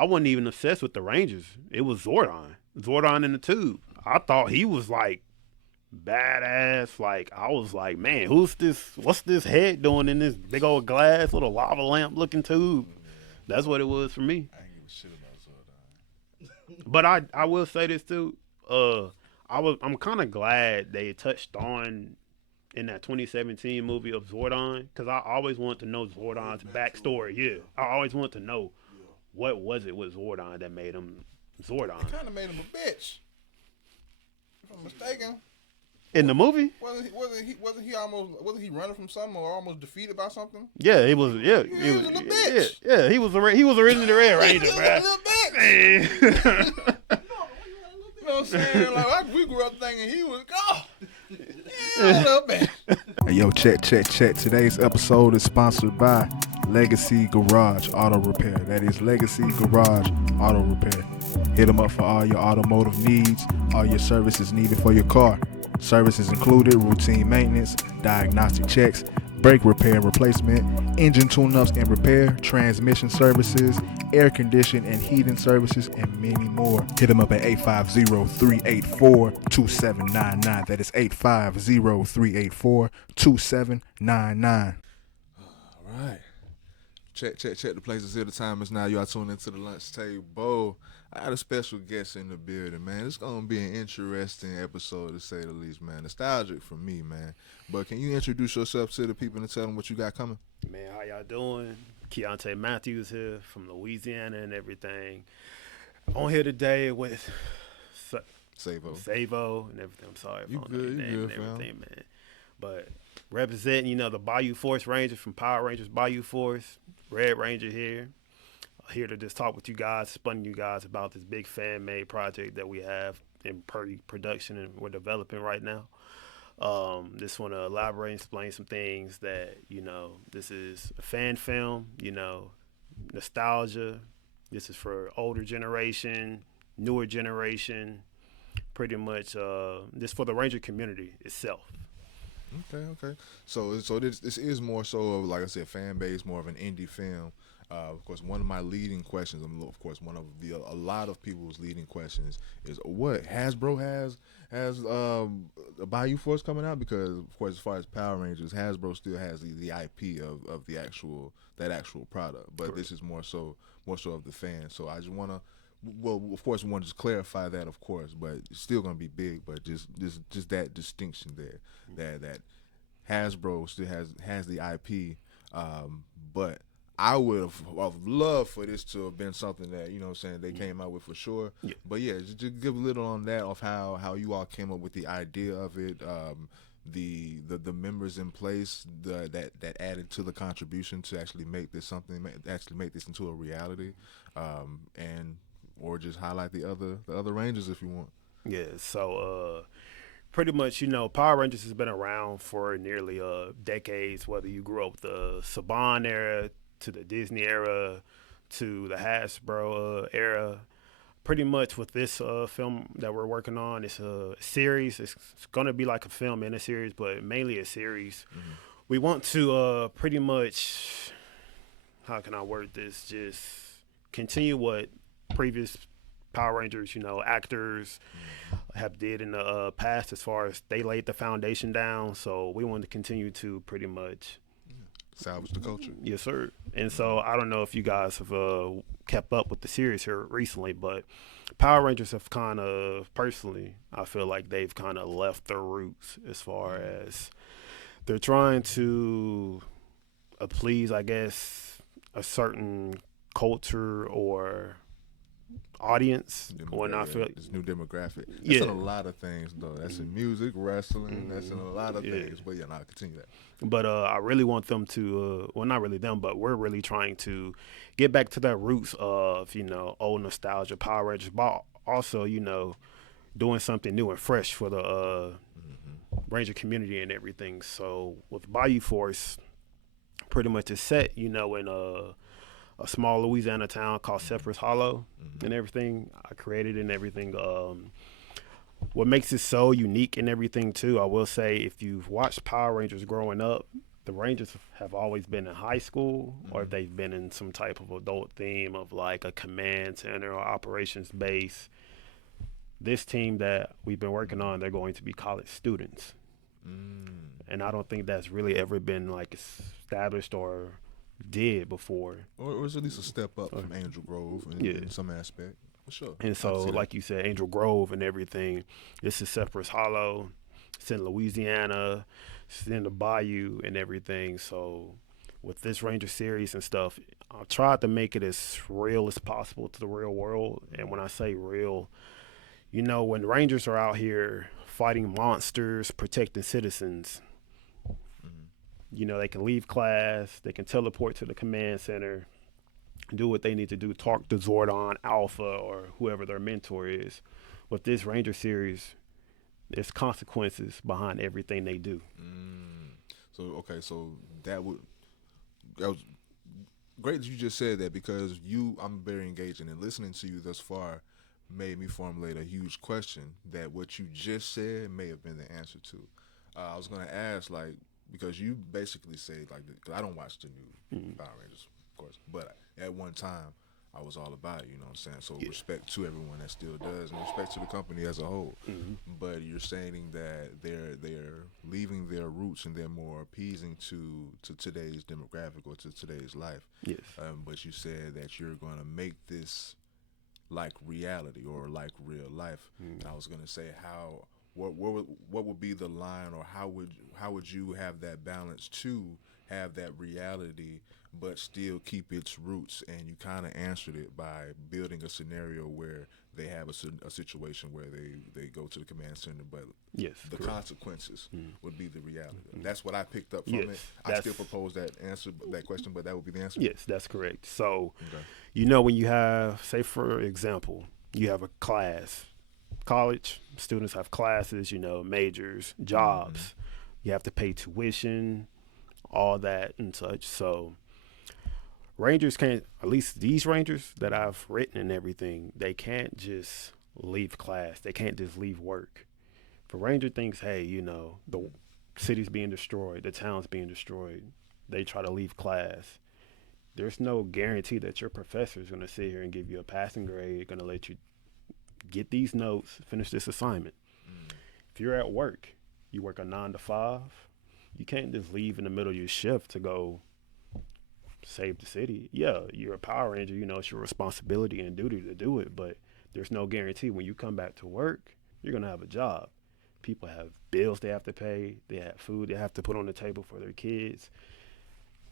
I wasn't even obsessed with the Rangers. It was Zordon in the tube. I thought he was like badass. Like I was like, man, who's this? What's this head doing in this big old glass little lava lamp looking tube? That's what it was for me. I ain't give a shit about Zordon. But I will say this too. I'm kind of glad they touched on in that 2017 movie of Zordon, because I always wanted to know Zordon's backstory. Yeah, I always wanted to know what was it with Zordon that made him Zordon. Kind of made him a bitch. If I'm mistaken. In the movie? Wasn't he running from something or almost defeated by something? Yeah, he was. Yeah, he was a little bitch. Yeah, he was originally the Red Ranger, he was bro. a little bitch. You know what I'm saying? Like we grew up thinking he was a little bitch. Hey, yo, check. Today's episode is sponsored by Legacy Garage Auto Repair. That is Legacy Garage Auto Repair. Hit them up for all your automotive needs, all your services needed for your car. Services included routine maintenance, diagnostic checks, brake repair and replacement, engine tune-ups and repair, transmission services, air condition and heating services, and many more. Hit them up at 850-384-2799. That is 850-384-2799. All right. Check. The place is here. The time is now. You are tuned into the lunch table. I got a special guest in the building, man. It's going to be an interesting episode, to say the least, man. Nostalgic for me, man. But can you introduce yourself to the people and tell them what you got coming? Man, how y'all doing? Kiante Matthews here from Louisiana and everything. On here today with Savo and everything. I'm sorry if you I don't good, know your name and fam. everything, man. But representing, the Bayou Force Rangers from Power Rangers Bayou Force, Red Ranger here. Here to just talk with you guys, spun you guys about this big fan-made project that we have in production and we're developing right now. Just want to elaborate and explain some things that, this is a fan film, nostalgia. This is for older generation, newer generation, pretty much just for the Ranger community itself. Okay. So this is more so of, like I said, fan base, more of an indie film. Of course, one of my leading questions, one of a lot of people's leading questions is what Hasbro has a Bayou Force coming out, because of course, as far as Power Rangers, Hasbro still has the IP of the actual product, but Correct. This is more so of the fans. So I just want to. Well, of course, we want to just clarify that, of course, but it's still going to be big. But just that distinction there, that Hasbro still has the IP, but I would have loved for this to have been something that, they came out with for sure. Yeah. But yeah, just give a little on that, of how you all came up with the idea of it, the members in place that added to the contribution to actually make this into a reality, or just highlight the other Rangers if you want. Yeah, so pretty much, Power Rangers has been around for nearly decades, whether you grew up with the Saban era, to the Disney era, to the Hasbro era. Pretty much with this film that we're working on, it's a series. It's going to be like a film and a series, but mainly a series. Mm-hmm. We want to pretty much, how can I word this, just continue what previous Power Rangers, actors have did in the past, as far as they laid the foundation down. So we want to continue to pretty much salvage the culture. Yes, sir. And so I don't know if you guys have kept up with the series here recently, but Power Rangers have personally, I feel like they've kind of left their roots, as far as they're trying to please, I guess, a certain culture or audience. This new demographic. That's in a lot of things, though. That's in music, wrestling. That's in a lot of things. But yeah, I'll continue that. But I really want them to, not really them, but we're really trying to get back to that roots of, old nostalgia Power Rangers, but also, doing something new and fresh for the Ranger community and everything. So with Bayou Force, pretty much it's set, in a small Louisiana town called Cypress Hollow, and everything. I created and everything. What makes it so unique and everything too, I will say, if you've watched Power Rangers growing up, the Rangers have always been in high school, or if Mhm. they've been in some type of adult theme of like a command center or operations base. This team that we've been working on, they're going to be college students. Mm. And I don't think that's really ever been like established or did before. Or it's at least a step up Or- from Angel Grove Yeah. in some aspect. For sure. And I so, can see that. like you said, Angel Grove and everything, this is Cypress Hollow, it's in Louisiana, it's in the Bayou and everything. So, with this Ranger series and stuff, I've tried to make it as real as possible to the real world. And when I say real, when Rangers are out here fighting monsters, protecting citizens, Mhm. they can leave class, they can teleport to the command center, do what they need to do, talk to Zordon, Alpha, or whoever their mentor is. With this Ranger series, there's consequences behind everything they do. Mm. So okay, so that was great that you just said that because I'm very engaging and listening to you thus far made me formulate a huge question that what you just said may have been the answer to. I was gonna ask like because you basically said like cause I don't watch the new Mhm. Power Rangers of course, but at one time I was all about it, you know what I'm saying? So Yeah. respect to everyone that still does and respect to the company as a whole. Mhm. But you're stating that they're leaving their roots and they're more appeasing to today's demographic or to today's life. Yes. But you said that you're going to make this like reality or like real life. Mhm. And I was going to say what would be the line or how would you have that balance to have that reality but still keep its roots, and you kind of answered it by building a scenario where they have a situation where they go to the command center, but Yes. the Correct. consequences Mhm. would be the reality. Mhm. That's what I picked up from Yes, it. I that's- still propose that question, but that would be the answer. Yes, that's correct. So, Okay. when you have, say, for example, you have a class, college students have classes, majors, jobs. You have to pay tuition, all that and such. So, Rangers can't, at least these Rangers that I've written and everything, they can't just leave class. They can't just leave work. If a Ranger thinks, hey, the city's being destroyed, the town's being destroyed, they try to leave class. There's no guarantee that your professor is going to sit here and give you a passing grade, going to let you get these notes, finish this assignment. If you're at work, you work a 9 to 5, you can't just leave in the middle of your shift to go save the city. Yeah, you're a Power Ranger, it's your responsibility and duty to do it, but there's no guarantee when you come back to work, you're going to have a job. People have bills they have to pay, they have food they have to put on the table for their kids.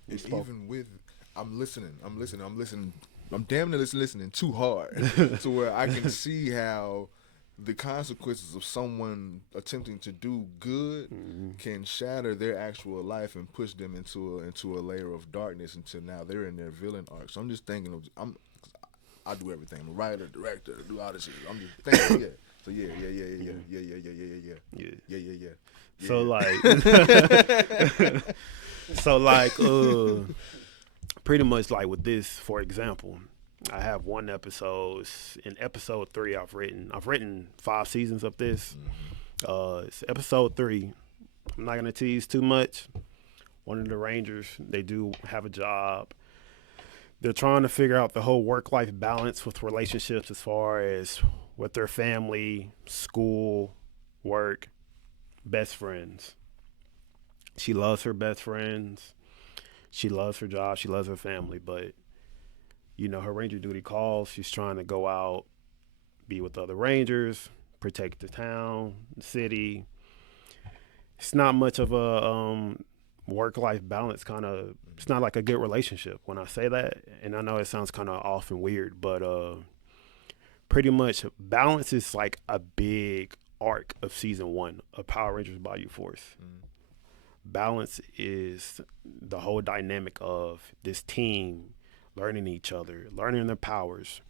And even with, I'm listening. I'm damn near listening too hard to where I can see how the consequences of someone attempting to do good can shatter their actual life and push them into a layer of darkness until now they're in their villain arc. So I'm just thinking of I do everything. I'm a writer, director, I do all this shit. I'm just thinking, yeah. So yeah. So pretty much like with this, for example, I have one episode. In episode 3, I've written 5 seasons of this. It's episode 3. I'm not gonna tease too much. One of the Rangers, they do have a job. They're trying to figure out the whole work-life balance with relationships as far as with their family, school, work, best friends. She loves her best friends. She loves her job. She loves her family. But, her Ranger duty calls. She's trying to go out, be with other Rangers, protect the town, the city. It's not much of a work-life balance kind of. It's not like a good relationship when I say that. And I know it sounds kind of off and weird, but pretty much balance is like a big arc of season 1 of Power Rangers Bayou Force. Balance is the whole dynamic of this team learning each other, learning their powers,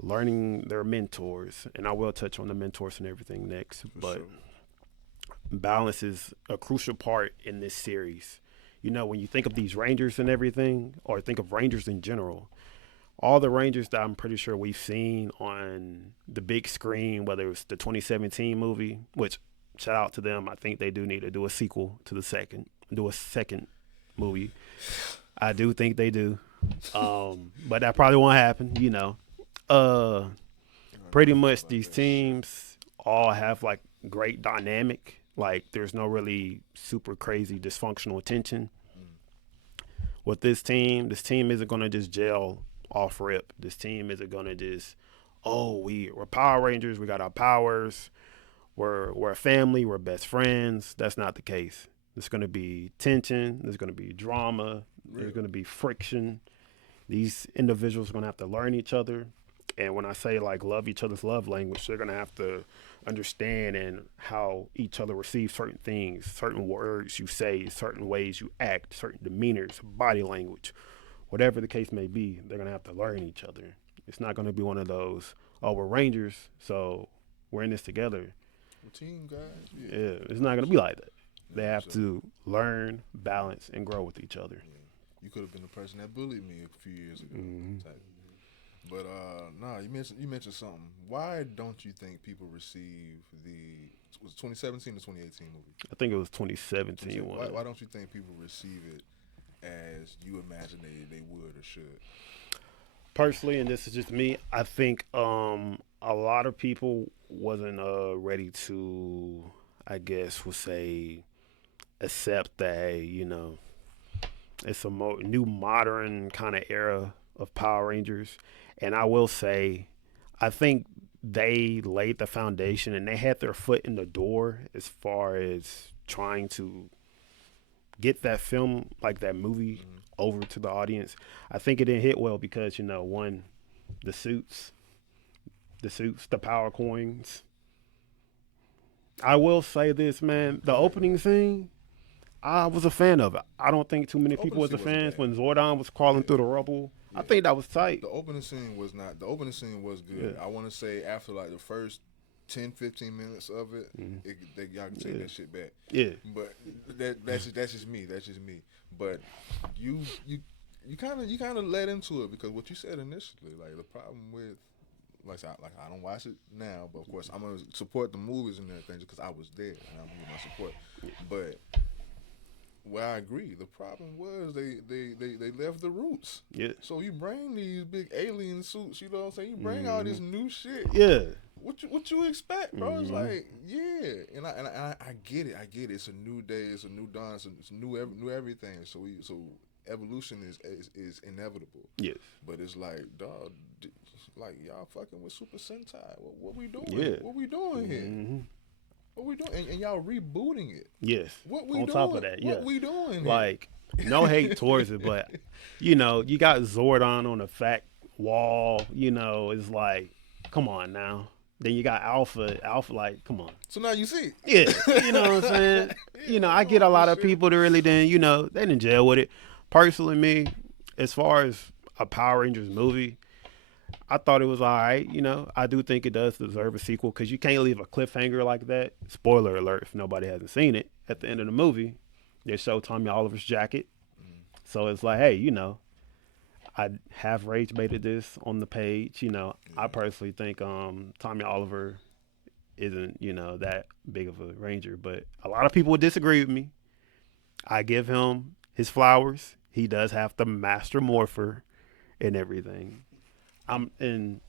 learning their mentors. And I will touch on the mentors and everything next. But balance is a crucial part in this series. When you think of these Rangers and everything, or think of Rangers in general, all the Rangers that I'm pretty sure we've seen on the big screen, whether it was the 2017 movie, which shout out to them. I think they do need to do a sequel to do a second movie. I do think they do. But that probably won't happen, Uh, Pretty much these teams all have like great dynamic. Like there's no really super crazy dysfunctional tension with this team isn't gonna just gel off rip. This team isn't gonna just, oh, we're Power Rangers, we got our powers, we're a family, we're best friends. That's not the case. There's gonna be tension, there's gonna be drama, there's gonna be friction. These individuals are gonna have to learn each other. And when I say like love each other's love language, they're gonna have to understand and how each other receives certain things, certain words you say, certain ways you act, certain demeanors, body language, whatever the case may be. They're gonna have to learn each other. It's not gonna be one of those, oh, we're Rangers, so we're in this together. Team guys. Yeah, it's not gonna be like that. They have to learn, balance, and grow with each other. Yeah. You could have been the person that bullied me a few years ago. But you mentioned something. Why don't you think people receive was it 2017 or 2018 movie? I think it was 2017 one. Why don't you think people receive it as you imagine they would or should? Personally, and this is just me, I think a lot of people wasn't ready to, I guess, would say, accept that, hey, it's a new modern kind of era of Power Rangers. And I will say, I think they laid the foundation and they had their foot in the door as far as trying to get that film, like that movie, over to the audience. I think it didn't hit well because, one, the suits, the power coins. I will say this, man, the opening scene, I was a fan of it. I don't think too many people was a fan when Zordon was crawling through the rubble. Yeah. I think that was tight. The opening scene was not. The opening scene was good. Yeah. I want to say after like the first 10, 15 minutes of it, y'all can take that shit back. Yeah. But that's just me. That's just me. But you kind of led into it because what you said initially, like the problem with. I don't watch it now, but of course I'm gonna support the movies and everything just because I was there and I'm giving my support. But I agree. The problem was they left the roots. Yeah. So you bring these big alien suits, you know what I'm saying? You bring all this new shit. Yeah. What you expect, bro? It's like, yeah. And I get it. It's a new day. It's a new dawn. It's new everything. So evolution is inevitable. Yes. But it's like, dog, like y'all fucking with Super Sentai. What we doing? Yeah. What we doing here? What we doing? And y'all rebooting it. Yes. What we on doing? top of that, yeah. What we doing here? Like, no hate towards it, but, you got Zordon on the fact wall. It's like, come on now. Then you got Alpha, like, come on. So now you see. Yeah. You know what I'm saying? I get a lot of people that really didn't, they didn't gel with it. Personally, me, as far as a Power Rangers movie, I thought it was all right. I do think it does deserve a sequel because you can't leave a cliffhanger like that. Spoiler alert if nobody hasn't seen it. At the end of the movie, they show Tommy Oliver's jacket. So it's like, hey, I have rage baited this on the page. I personally think Tommy Oliver isn't, that big of a Ranger. But a lot of people would disagree with me. I give him his flowers. He does have the Master Morpher and everything. And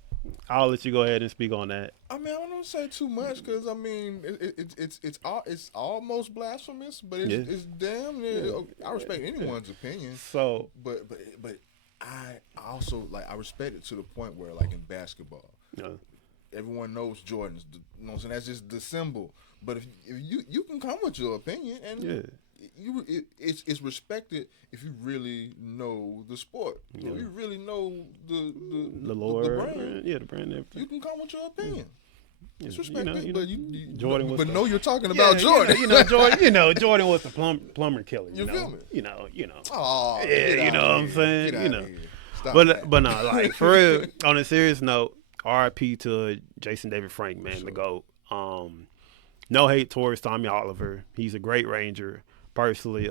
I'll let you go ahead and speak on that. I mean, I don't say too much because I mean it's almost blasphemous, but it's damn near. I respect anyone's opinion. So, but I also I respect it to the point where in basketball, everyone knows Jordans. You know what I'm saying? That's just the symbol. But if you can come with your opinion and it's respected if you really know the sport. Yeah. If you really know the lore, the brand. The brand. Everything. You can come with your opinion. Yeah. It's respected, but Jordan was. But know you're talking about Jordan. Jordan. Jordan was the plumber killer. You feel me? Oh, yeah. You know what I'm saying? Stop but no, for real. On a serious note, R.I.P. to Jason David Frank, man, the GOAT. No hate towards Tommy Oliver. He's a great Ranger. Personally,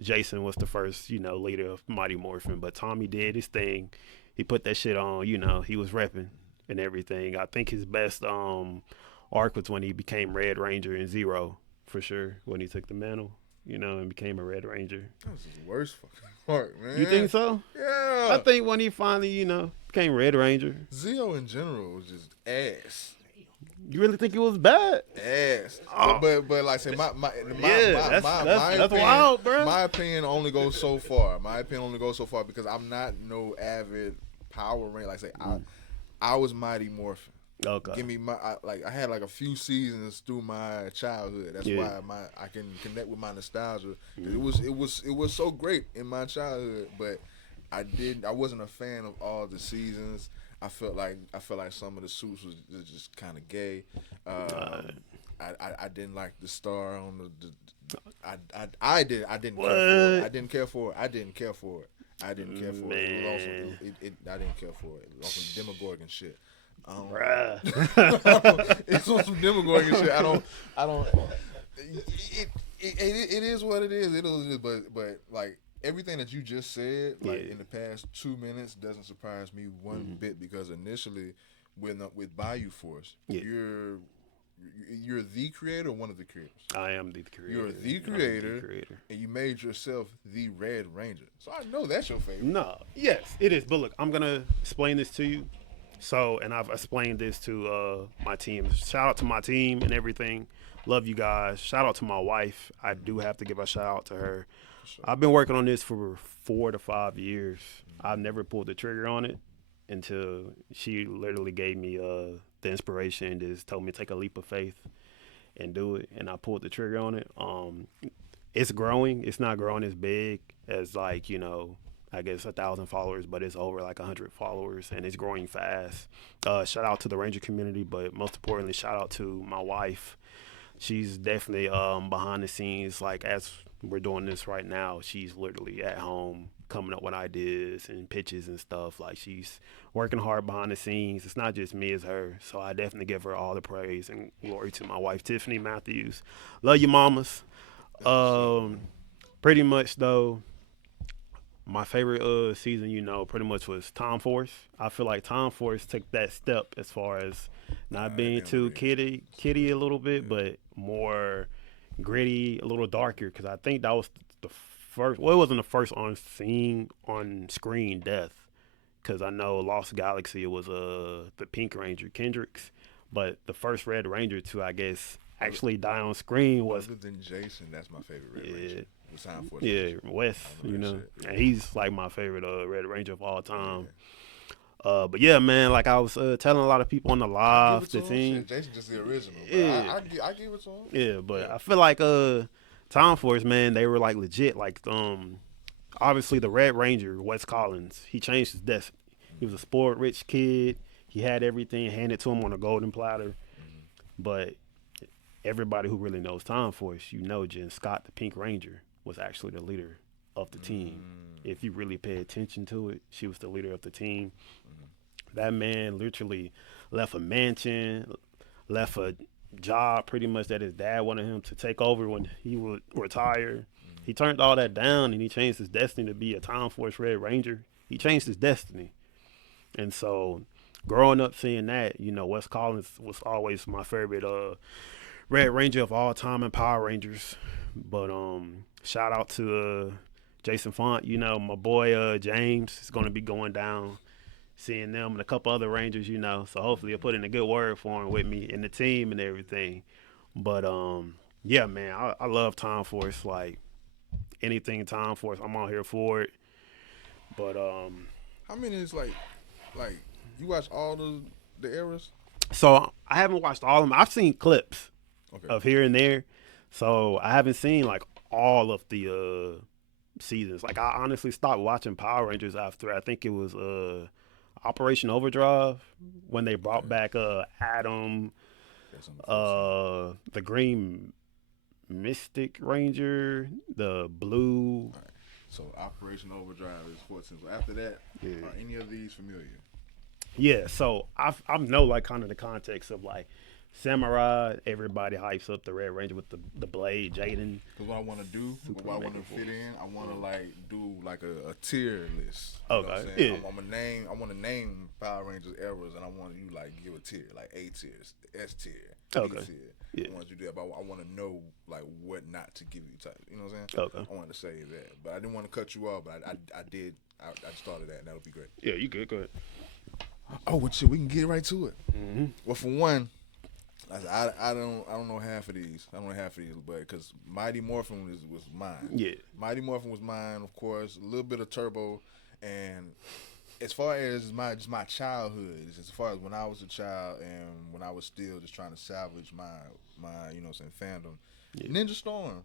Jason was the first, leader of Mighty Morphin, but Tommy did his thing. He put that shit on, he was repping and everything. I think his best arc was when he became Red Ranger in Zero, for sure, when he took the mantle. and became a Red Ranger. That was his worst fucking part, man. You think so? Yeah. I think when he finally, became Red Ranger. Zeo in general was just ass. You really think it was bad? Ass. Oh. But like I said, my that's opinion, wild, bro. my opinion only goes so far. My opinion only goes so far because I'm not no avid Power Ranger. Like I say, I was Mighty Morphin. Okay. Give me I had like a few seasons through my childhood. That's why I can connect with my nostalgia. It was so great in my childhood, but I wasn't a fan of all the seasons. I felt like some of the suits was just kind of gay. I didn't like the star on the I didn't care for it. I didn't care for it. I didn't care for it. It was also, I didn't care for it. It was also Demogorgon shit. Bruh. It's on some Demogorgon shit. I don't. It is what it is. It is, but like everything that you just said, like in the past 2 minutes, doesn't surprise me one bit because initially, with Bayou Force, you're the creator or one of the creators. I am the creator. You're the creator, and you made yourself the Red Ranger. So I know that's your favorite. No, yes, it is. But look, I'm gonna explain this to you. So, and I've explained this to my team. Shout out to my team and everything. Love you guys. Shout out to my wife. I do have to give a shout out to her. Sure. I've been working on this for 4 to 5 years. I've never pulled the trigger on it until she literally gave me the inspiration and just told me to take a leap of faith and do it. And I pulled the trigger on it. It's growing. It's not growing as big as I guess 1,000 followers, but it's over like 100 followers and it's growing fast. Shout out to the Ranger community, but most importantly, shout out to my wife. She's definitely behind the scenes. Like as we're doing this right now, she's literally at home coming up with ideas and pitches and stuff. Like she's working hard behind the scenes. It's not just me, it's her. So I definitely give her all the praise and glory to my wife, Kiante Matthews. Love you, mamas. Pretty much though, my favorite season, pretty much was Time Force. I feel like Time Force took that step as far as not being too kiddie a little bit, but more gritty, a little darker. Because I think that was the first. Well, it wasn't the first on screen death. Because I know Lost Galaxy, it was the Pink Ranger, Kendricks, but the first Red Ranger to, I guess, actually die on screen was. Other than Jason, that's my favorite Red Ranger. Wes, and he's like my favorite Red Ranger of all time. But yeah, man, like I was telling a lot of people on the live, the team. Jason just the original. Yeah, I give it to him. Yeah, but I feel like Time Force, man, they were like legit. Like obviously the Red Ranger, Wes Collins, he changed his destiny. He was a spoiled rich kid. He had everything handed to him on a golden platter. But everybody who really knows Time Force, Jen Scott, the Pink Ranger, was actually the leader of the team. If you really pay attention to it, she was the leader of the team. That man literally left a mansion, left a job pretty much that his dad wanted him to take over when he would retire. He turned all that down and he changed his destiny to be a Time Force Red Ranger. He changed his destiny. And so growing up seeing that, Wes Collins was always my favorite Red Ranger of all time in Power Rangers. But shout out to Jason Font, my boy James is going to be going down, seeing them and a couple other Rangers, so hopefully I'll put in a good word for him with me and the team and everything. But yeah, man, I love Time Force. Like anything Time Force, I'm on here for it. But how many is like you watch all the eras? So I haven't watched all of them. I've seen clips of here and there. So I haven't seen like all of the seasons. Like I honestly stopped watching Power Rangers after I think it was Operation Overdrive when they brought back Adam, the Green Mystic Ranger, the Blue. Right. So Operation Overdrive is 14. So after that, are any of these familiar? Yeah. So I know like kind of the context of like Samurai, everybody hypes up the Red Ranger with the blade, Jaden. Because what I want to do, Super what I want to mega fit in, I want to like do like a tier list. You know what I'm Okay, saying? yeah. I'm gonna name. I want to name Power Rangers eras, and I want you like give a tier, like A tier, S tier, Okay. B tier. Yeah. I want you to do that, but I want to know like what not to give you. Type. You know what I'm saying? Okay. I wanted to say that, but I didn't want to cut you off. But I did. I started that, and that'll be great. Yeah, you good. Go ahead. Oh, well, shit, we can get right to it. Mm-hmm. Well, for one, I don't know half of these. I don't know half of these, but because Mighty Morphin was mine. Yeah. Mighty Morphin was mine, of course. A little bit of Turbo, and as far as my childhood, as far as when I was a child and when I was still just trying to salvage my you know what I'm saying, fandom. Yeah. Ninja Storm.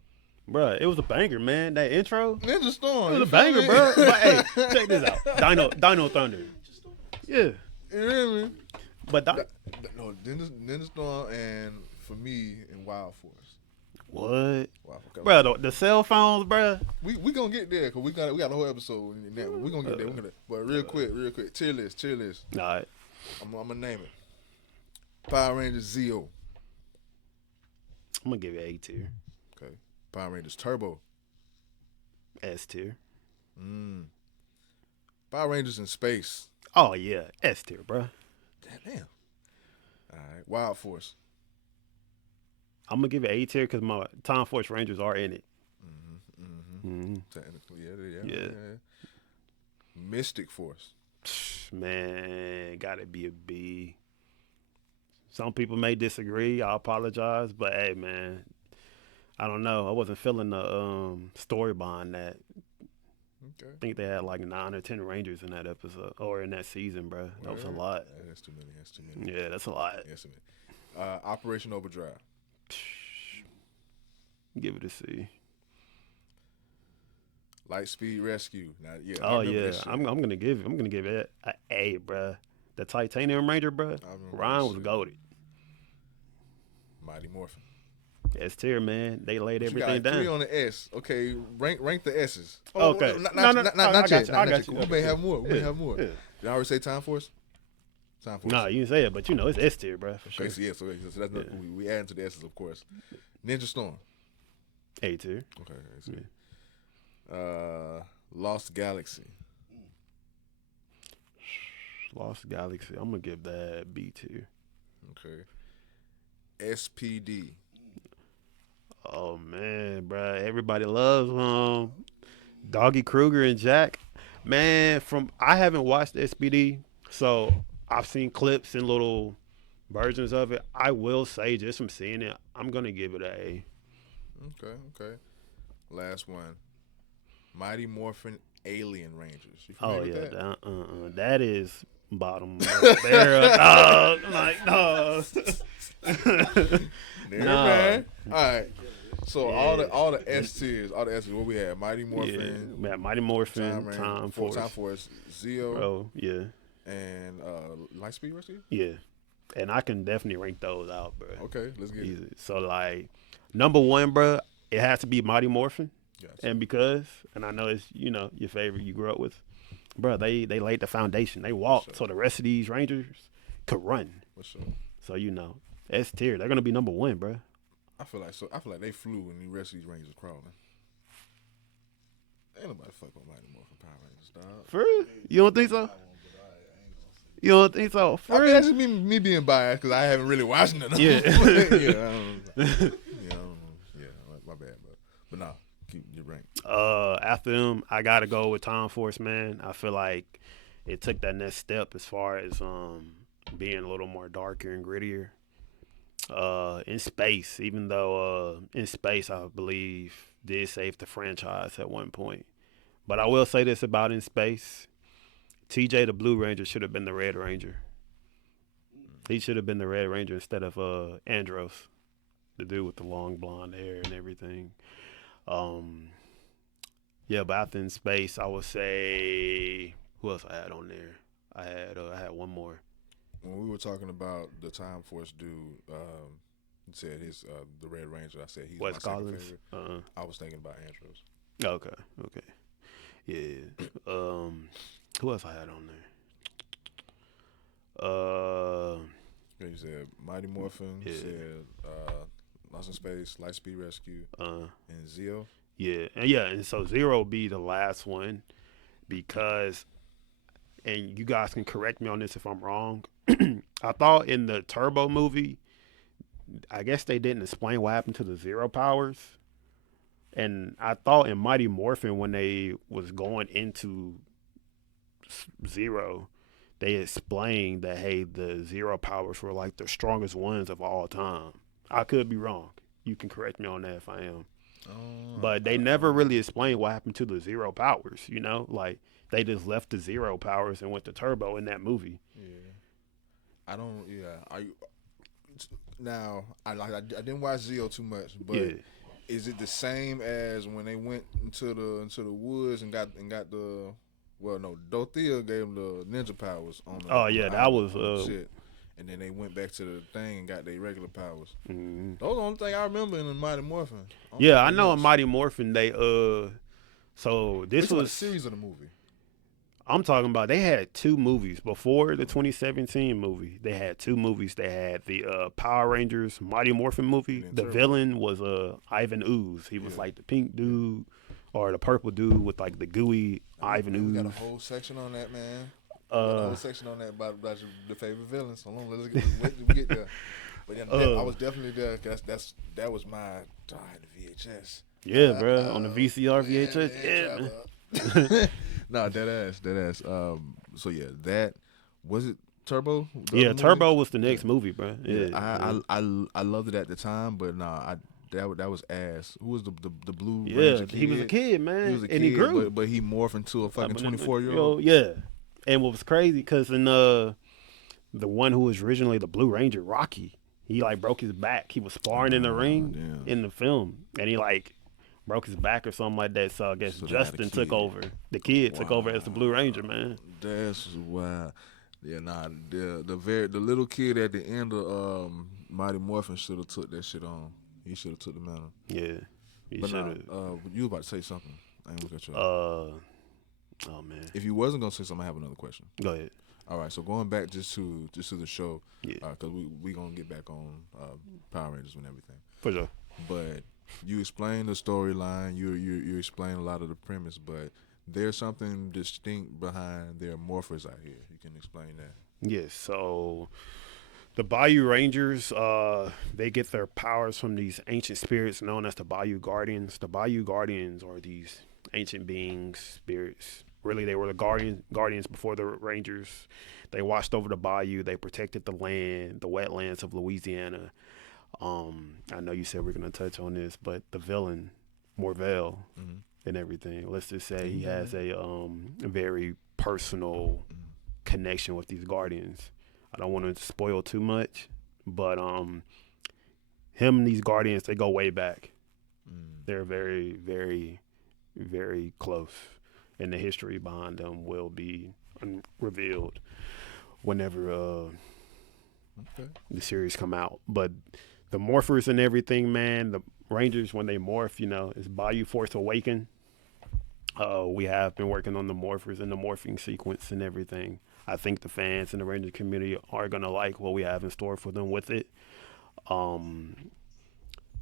Bruh, it was a banger, man. That intro. Ninja Storm. It was a banger, bro. But hey, check this out. Dino Thunder. Yeah. You hear me? But No, Ninja Storm, and for me, and Wild Force. what? Wild Force. Bro, the cell phones, bro. We gonna get there because we got a whole episode in that. We gonna get there. But real quick, tier list. All right. I'm gonna name it. Power Rangers Zeo. I'm gonna give you A tier, Okay. Power Rangers Turbo. S tier. Power Rangers in Space. Oh yeah, S tier, bro. Damn. All right. Wild Force. I'm gonna give it A tier because my Time Force Rangers are in it. Technically, Yeah. Mystic Force. Man, gotta be a B. Some people may disagree. I apologize, but hey, man, I don't know. I wasn't feeling the story behind that. Okay. I think they had like 9 or 10 Rangers in that episode or in that season, bro. That was a lot. That's too many. Yeah, that's a lot. That's too many. Operation Overdrive. Give it a C. Lightspeed Rescue. Now, yeah. I Oh remember yeah, that shit. I'm gonna give it an A, bro. The Titanium Ranger, bro. remember Ryan that was shit. goated. Mighty Morphin. S tier, man. They laid You got everything like 3 down. on the S. Okay, rank the S's. Okay. Not No, yet. I Not got yet. you. I got yet. you. We may have more. We may Yeah, have more. yeah. Did I already say Time Force? Time Force. Nah, you didn't say it, but you know it's S tier, bro, for sure. Okay, so that's not, we add to the S's, of course. Ninja Storm. A tier. Okay. So. Lost Galaxy. Lost Galaxy. I'm gonna give that B tier. Okay. SPD. Oh man, bro. Everybody loves Doggy Kruger and Jack. Man, I haven't watched SPD, so I've seen clips and little versions of it. I will say, just from seeing it, I'm gonna give it an A. Okay. Last one. Mighty Morphin Alien Rangers. You Oh familiar with yeah, that? that is bottom barrel, dog. Like no. Never Nah. mind. All right. So Yeah. all the S tiers, what we had: Mighty Morphin, Yeah, Mighty Morphin, Ranger, Time Force. Time Force, Zeo, Bro, yeah, and Lightspeed Rescue. yeah. And I can definitely rank those out, bro. Okay, let's get it. Easy. So like, number one, bro, it has to be Mighty Morphin. Gotcha. And I know it's your favorite you grew up with, bro. They laid the foundation. They walked so the rest of these Rangers could run. For sure. So S tier. They're gonna be number one, bro. I feel like they flew and the rest of these Rangers crawling. Ain't nobody fuck with Mighty Morphin Power Rangers, dog. For real? You don't think so? You don't think so? For I mean, real? that's just me being biased because I haven't really watched none of them. Yeah. My bad, but nah, keep your rank. After them, I gotta go with Time Force, man. I feel like it took that next step as far as being a little more darker and grittier. In space, even though in space I believe did save the franchise at one point. But I will say this about in space. TJ the Blue Ranger should have been the Red Ranger. He should have been the Red Ranger instead of Andros, the dude with the long blonde hair and everything. Yeah, but after in space, I would say who else I had on there? I had one more. When we were talking about the Time Force dude, said his the Red Ranger. I said he's Wes my second Collins. favorite. I was thinking about Andros. Okay. Yeah. Who else I had on there? Yeah, You said Mighty Morphin. You Yeah. said Lost in Space, Lightspeed Rescue, and Zeo. And so Zero be the last one because, and you guys can correct me on this if I'm wrong. I thought in the Turbo movie, I guess they didn't explain what happened to the Zero powers. And I thought in Mighty Morphin when they was going into Zero, they explained that hey, the Zero powers were like the strongest ones of all time. I could be wrong. You can correct me on that if I am. But they never really explained what happened to the Zero powers. You know, like they just left the Zero powers and went to Turbo in that movie. Yeah, I don't. Yeah, now I didn't watch Zeo too much, but is it the same as when they went into the woods and got the? Well, no, Dorothea gave them the ninja powers on the. That was shit. And then they went back to the thing and got their regular powers. Mm-hmm. Those are the only thing I remember in the Mighty Morphin. I know in Mighty Morphin they so this was a series of the movie. I'm talking about they had two movies before the 2017 movie. They had two movies. They had the Power Rangers Mighty Morphin movie. The villain was Ivan Ooze. He was like the pink dude or the purple dude with like the gooey Ivan Ooze. We got a whole section on that, man. A whole section on that about the favorite villains. Hold on, let's get there. But I was definitely there because that was my I had the VHS. Yeah, bro, on the VCR VHS. Yeah. No, dead ass. So yeah, that was it. Turbo. Turbo was the next movie, bro. I loved it at the time, but that was ass. Who was the blue Ranger kid? He was a kid, man. He was a and kid, he grew, but he morphed into a fucking 24-year-old. Yeah. And what was crazy, because in the one who was originally the Blue Ranger, Rocky, he like broke his back. He was sparring in the ring in the film, and he like broke his back or something like that. So I guess Justin took over. The kid took over as the Blue Ranger, man. That's wild. Yeah, the little kid at the end of Mighty Morphin should have took that shit on. He should have took the mantle. Yeah, he should have. You were about to say something. I ain't look at you. Oh man. If you wasn't gonna say something, I have another question. Go ahead. All right, so going back just to the show, because we gonna get back on Power Rangers and everything. For sure. But you explained the storyline. You explained a lot of the premise, but there's something distinct behind their morphers out here. You can explain that. Yes. So the Bayou Rangers, they get their powers from these ancient spirits known as the Bayou Guardians. The Bayou Guardians are these ancient beings, spirits. Really, they were the guardians before the Rangers. They watched over the bayou. They protected the land, the wetlands of Louisiana. I know you said we're going to touch on this, but the villain, Morvell, and everything. Let's just say he has a very personal connection with these guardians. I don't want to spoil too much, but him and these guardians, they go way back. They're very, very, very close. And the history behind them will be revealed whenever the series come out. But the morphers and everything, man, the Rangers, when they morph, it's Bayou Force Awaken. We have been working on the morphers and the morphing sequence and everything. I think the fans and the Ranger community are going to like what we have in store for them with it. The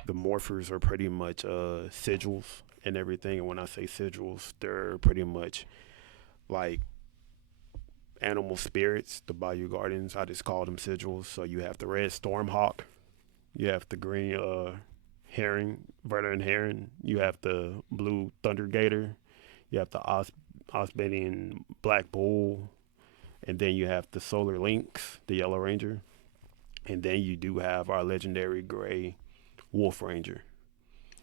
morphers are pretty much sigils and everything. And when I say sigils, they're pretty much like animal spirits, the Bayou Guardians. I just call them sigils. So you have the red Stormhawk. You have the green Heron, Verdant Heron. You have the blue Thunder Gator. You have the Osbanian Black Bull. And then you have the Solar Lynx, the Yellow Ranger. And then you do have our legendary gray Wolf Ranger.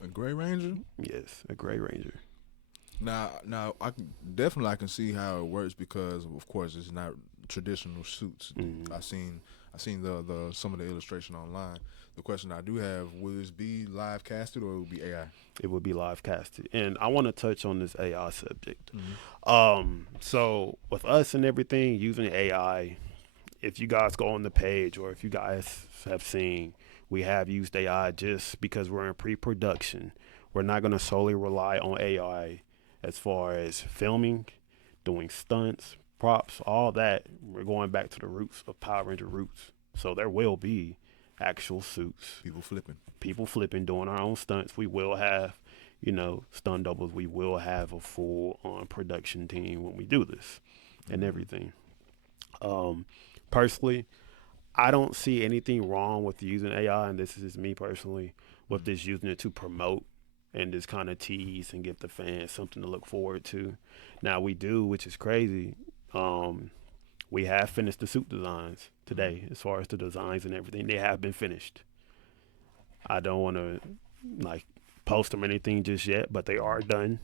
A Gray Ranger? Yes, a Gray Ranger. Now, I can see how it works because, of course, it's not traditional suits. I seen the some of the illustration online. The question I do have: will this be live casted or will it be AI? It would be live casted, and I want to touch on this AI subject. So with us and everything using AI, if you guys go on the page or if you guys have seen. We have used AI just because we're in pre-production. We're not going to solely rely on AI as far as filming, doing stunts, props, all that. We're going back to the roots of Power Ranger roots. So there will be actual suits, people flipping, doing our own stunts. We will have, stunt doubles. We will have a full on production team when we do this and everything. Um, Personally, I don't see anything wrong with using AI, and this is just me personally, with just using it to promote and just kind of tease and give the fans something to look forward to. Now we do, which is crazy. Um, we have finished the suit designs today, as far as the designs and everything. They have been finished. I don't want to like post them or anything just yet, but they are done.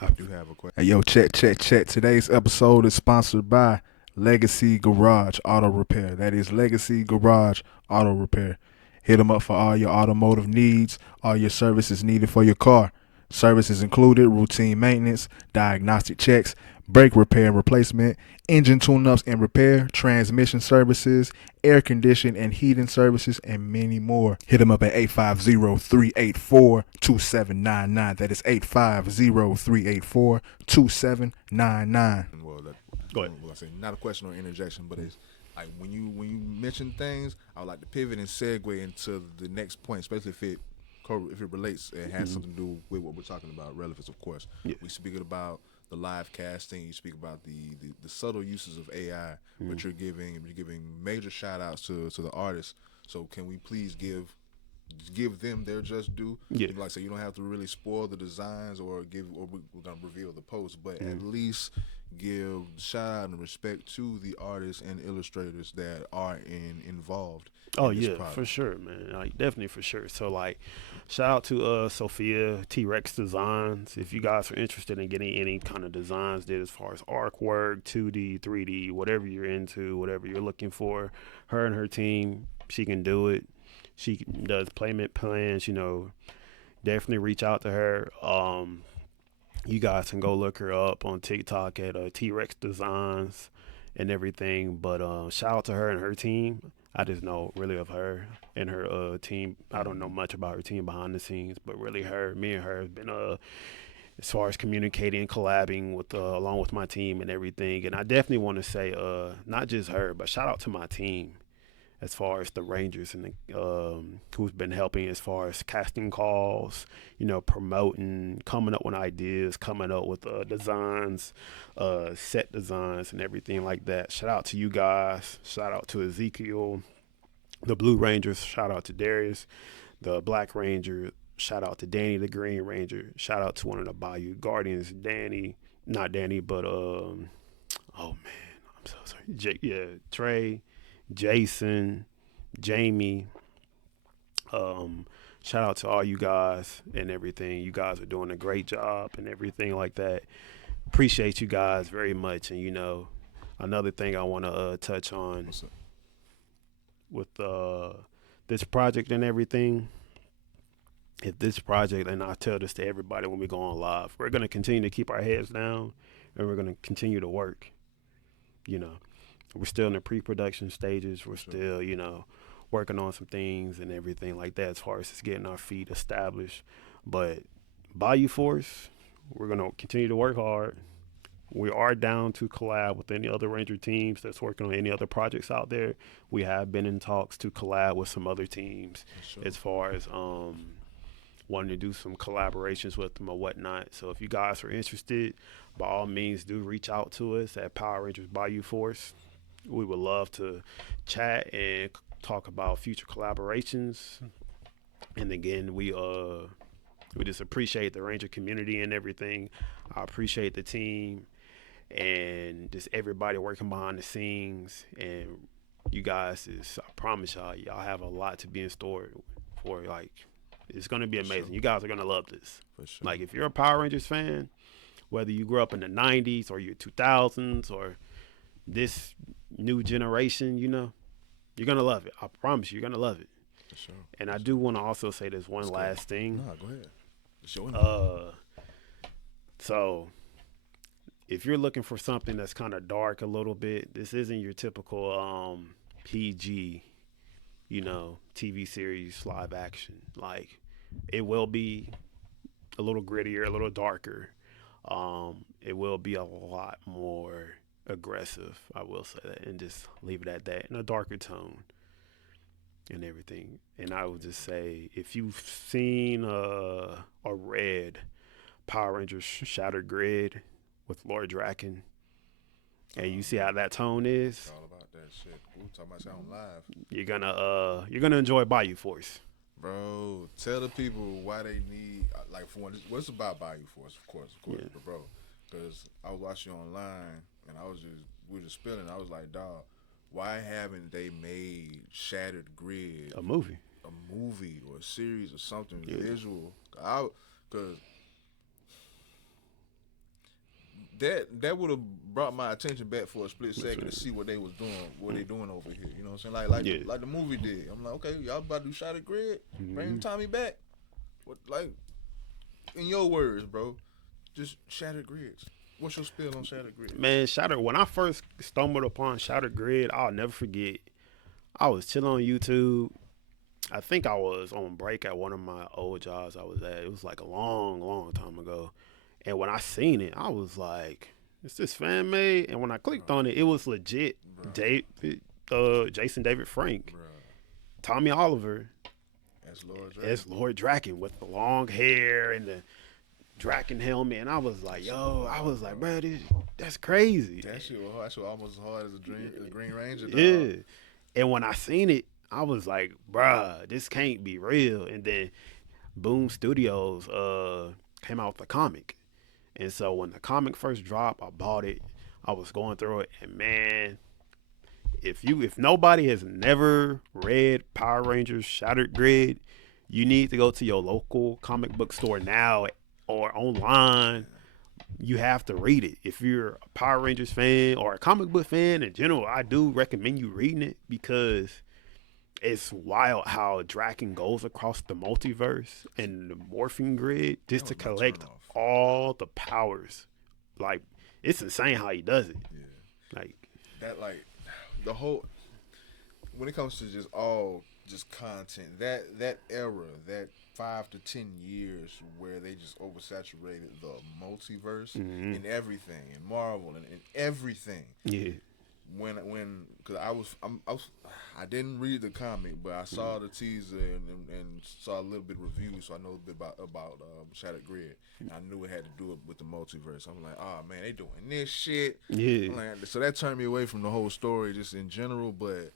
I do have a question. Hey, yo, check. Today's episode is sponsored by Legacy Garage Auto Repair. That is Legacy Garage Auto Repair. Hit them up for all your automotive needs, all your services needed for your car. Services included routine maintenance, diagnostic checks, brake repair and replacement, engine tune-ups and repair, transmission services, air condition and heating services, and many more. Hit them up at 850-384-2799. That is 850-384-2799. Well, Go ahead. Well, I say not a question or interjection, but it's like when you mention things, I would like to pivot and segue into the next point, especially if it relates and has something to do with what we're talking about, relevance, of course. Yeah. We speak about the live casting, you speak about the subtle uses of AI, but you're giving major shout outs to the artists. So can we please give them their just due? Yeah. Like I said, you don't have to really spoil the designs or we're gonna reveal the post, but at least give shout out and respect to the artists and illustrators that are involved. Oh in this yeah, project. for sure, man. Like definitely for sure. So like, shout out to Sophia T-Rex Designs. If you guys are interested in getting any kind of designs did as far as artwork, 2D, 3D, whatever you're into, whatever you're looking for, her and her team, she can do it. She does payment plans. Definitely reach out to her. You guys can go look her up on TikTok at T-Rex Designs and everything. But shout out to her and her team. I just know really of her and her team. I don't know much about her team behind the scenes, but really me and her have been as far as communicating and collabing with along with my team and everything. And I definitely want to say not just her, but shout out to my team as far as the Rangers and who's been helping as far as casting calls, promoting, coming up with ideas, coming up with designs, set designs and everything like that. Shout out to you guys. Shout out to Ezekiel, the Blue Rangers. Shout out to Darius, the Black Ranger. Shout out to Danny, the Green Ranger. Shout out to one of the Bayou Guardians, not Danny, but oh man, I'm so sorry. Trey, Jason, Jamie. Shout out to all you guys and everything. You guys are doing a great job and everything like that. Appreciate you guys very much. And another thing I want to touch on with this project and everything. If this project, and I tell this to everybody when we go on live, we're going to continue to keep our heads down and we're going to continue to work. We're still in the pre-production stages. We're still, working on some things and everything like that as far as just getting our feet established. But Bayou Force, we're going to continue to work hard. We are down to collab with any other Ranger teams that's working on any other projects out there. We have been in talks to collab with some other teams as far as wanting to do some collaborations with them or whatnot. So if you guys are interested, by all means, do reach out to us at Power Rangers Bayou Force. We would love to chat and talk about future collaborations. And again, we just appreciate the Ranger community and everything. I appreciate the team and just everybody working behind the scenes. And you guys, I promise y'all have a lot to be in store for. Like, it's going to be amazing. You guys are going to love this. For sure. Like, if you're a Power Rangers fan, whether you grew up in the 90s or your 2000s or this new generation, you're going to love it. I promise you're going to love it. For sure. And I do want to also say this one last thing. No, go ahead. So if you're looking for something that's kind of dark a little bit, this isn't your typical PG, TV series live action. Like, it will be a little grittier, a little darker. It will be a lot more aggressive. I will say that, and just leave it at that, in a darker tone and everything. And I would just say, if you've seen or read Power Rangers Shattered Grid with Lord Draken, and you see how that tone is, It's all about that shit. We talking about sound live. you're gonna enjoy Bayou Force. Bro, tell the people why they need, like, for one, what's about Bayou Force, of course, Yeah. but bro, because I was watching online and we were just spilling. I was like, dog, why haven't they made Shattered Grid A movie. or a series or something Yeah. visual? Because that would have brought my attention back for a split second to see what they was doing, what they doing over here. You know what I'm saying? Like the movie did. I'm like, okay, y'all about to do Shattered Grid? Bring Tommy back. What, like, in your words, bro, just Shattered Grids. What's your spill on Shattered Grid? Man, when I first stumbled upon Shattered Grid, I'll never forget. I was chilling on YouTube. I think I was on break at one of my old jobs I was at. It was like a long, long time ago. And when I seen it, I was like, is this fan made? And when I clicked on it, it was legit. Jason David Frank, Tommy Oliver as Lord Draken with the long hair and the Draken helmet. And I was like, bro, that's crazy. That shit was almost as hard as the Green Ranger. Dog. Yeah. And when I seen it, I was like, bruh, this can't be real. And then Boom Studios came out with the comic. And so when the comic first dropped, I bought it. I was going through it, and man, if nobody has never read Power Rangers Shattered Grid, you need to go to your local comic book store now or online. You have to read it. If you're a Power Rangers fan or a comic book fan in general, I do recommend you reading it, because it's wild how Draken goes across the multiverse and the morphing grid just to collect all the powers. Like, it's insane how he does it. Yeah. Like the whole, when it comes to just content, that era, that 5 to 10 years where they just oversaturated the multiverse and everything, and Marvel and everything. Yeah. Because I didn't read the comic, but I saw the teaser and saw a little bit of review, so I know a bit about Shattered Grid. And I knew it had to do it with the multiverse. I'm like, oh man, they doing this shit. Yeah. So that turned me away from the whole story just in general. But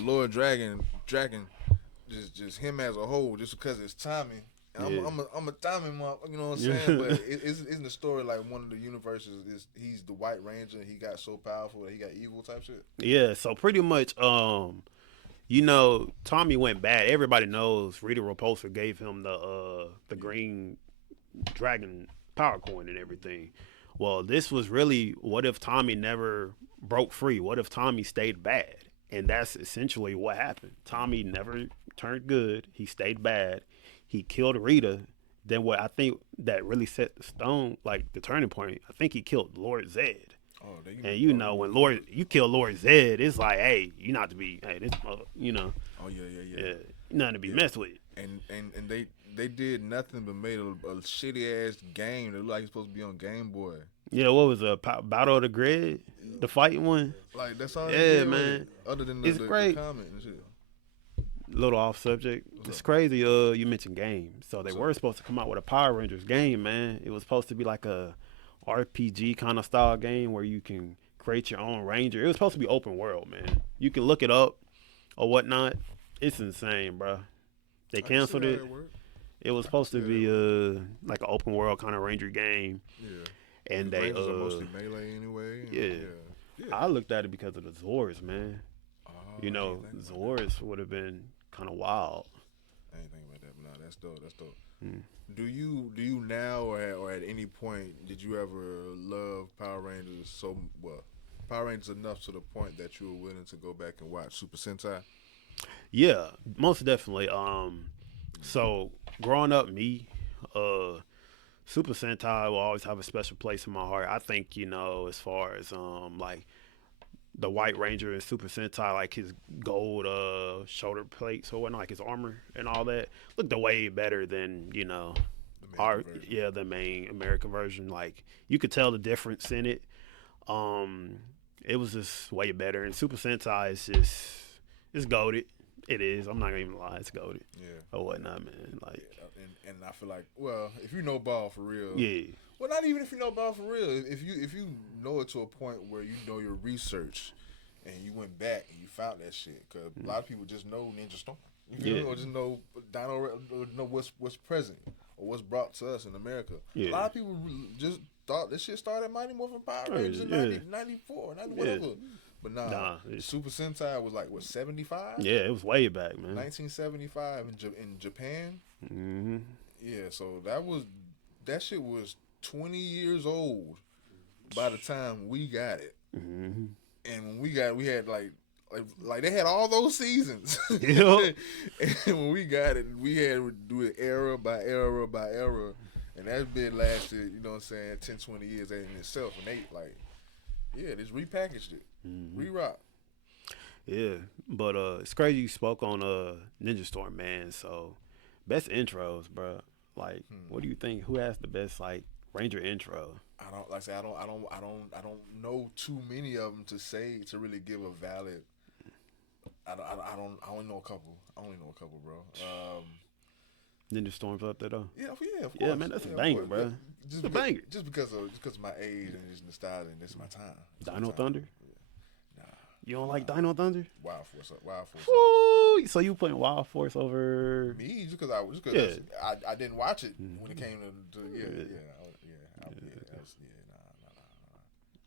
Lord Draken, just him as a whole, just because it's Tommy. And I'm a Tommy mark, you know what I'm saying? But isn't the story like one of the universes is he's the White Ranger and he got so powerful that he got evil type shit? Yeah, so pretty much, Tommy went bad. Everybody knows Rita Repulsa gave him the green dragon power coin and everything. Well, this was really, what if Tommy never broke free? What if Tommy stayed bad? And that's essentially what happened. Tommy never turned good. He stayed bad. He killed Rita. Then what I think that really set the stone, like the turning point, I think he killed Lord Zed. And when you kill Lord Zed, it's like, hey, you not to be, hey, this, Oh yeah. Nothing to be messed with. And they did nothing but made a shitty ass game that looked like it's supposed to be on Game Boy. Yeah, what was it? Battle of the Grid, the fighting one. Like that's all. Yeah, man. Other than it's great. The comment and shit. Little off subject. It's crazy. You mentioned games. So they were supposed to come out with a Power Rangers game, man. It was supposed to be like a RPG kind of style game where you can create your own Ranger. It was supposed to be open world, man. You can look it up or whatnot. It's insane, bro. They canceled it. It was supposed to be like an open world kind of Ranger game. Yeah. And the they Rangers are mostly melee anyway. Yeah. I looked at it because of the Zors, man. Zors would have been kind of wild. I ain't think about that, but no, that's dope. Do you now or at any point did you ever love Power Rangers Power Rangers enough to the point that you were willing to go back and watch Super Sentai? Yeah, most definitely. So growing up, Super Sentai will always have a special place in my heart. I think, as far as like the White Ranger and Super Sentai, like his gold shoulder plates or whatnot, like his armor and all that, looked way better than the main American version. Like, you could tell the difference in it. It was just way better. And Super Sentai is just it's goated. It is. I'm not gonna even lie. It's goated. Yeah. Or whatnot, man. Like, and I feel like, well, if you know ball for real, yeah. Well, not even if you know ball for real. If you know it to a point where you know your research, and you went back and you found that shit, because a lot of people just know Ninja Storm, or just know Dino, or know what's present or what's brought to us in America. A lot of people just thought this shit started at Mighty Morphin Power Rangers in 94, 90, whatever. But nah, Super Sentai was like, what, 75? Yeah, it was way back, man. 1975 in Japan. Mm-hmm. Yeah, so that shit was 20 years old by the time we got it. Mm-hmm. And when we had like they had all those seasons. Yep. And when we got it, we had to do it era by era by era. And that been lasted, you know what I'm saying, 10, 20 years in itself. And they just repackaged it. Mm-hmm. Re-rock. Yeah. But it's crazy you spoke on Ninja Storm, man. So best intros, bro. Like, what do you think? Who has the best like Ranger intro? I don't know too many of them to say to really give a valid. I only know a couple. Bro. Ninja Storm's up there though. Yeah, of course. Yeah, man, that's a banger, bro. Just a banger. Just because of my age and just nostalgia and this is my time. Dino Thunder. Nah. You don't like Dino Thunder? Wild Force. Ooh, so you putting Wild Force over me? Just because I didn't watch it when it came to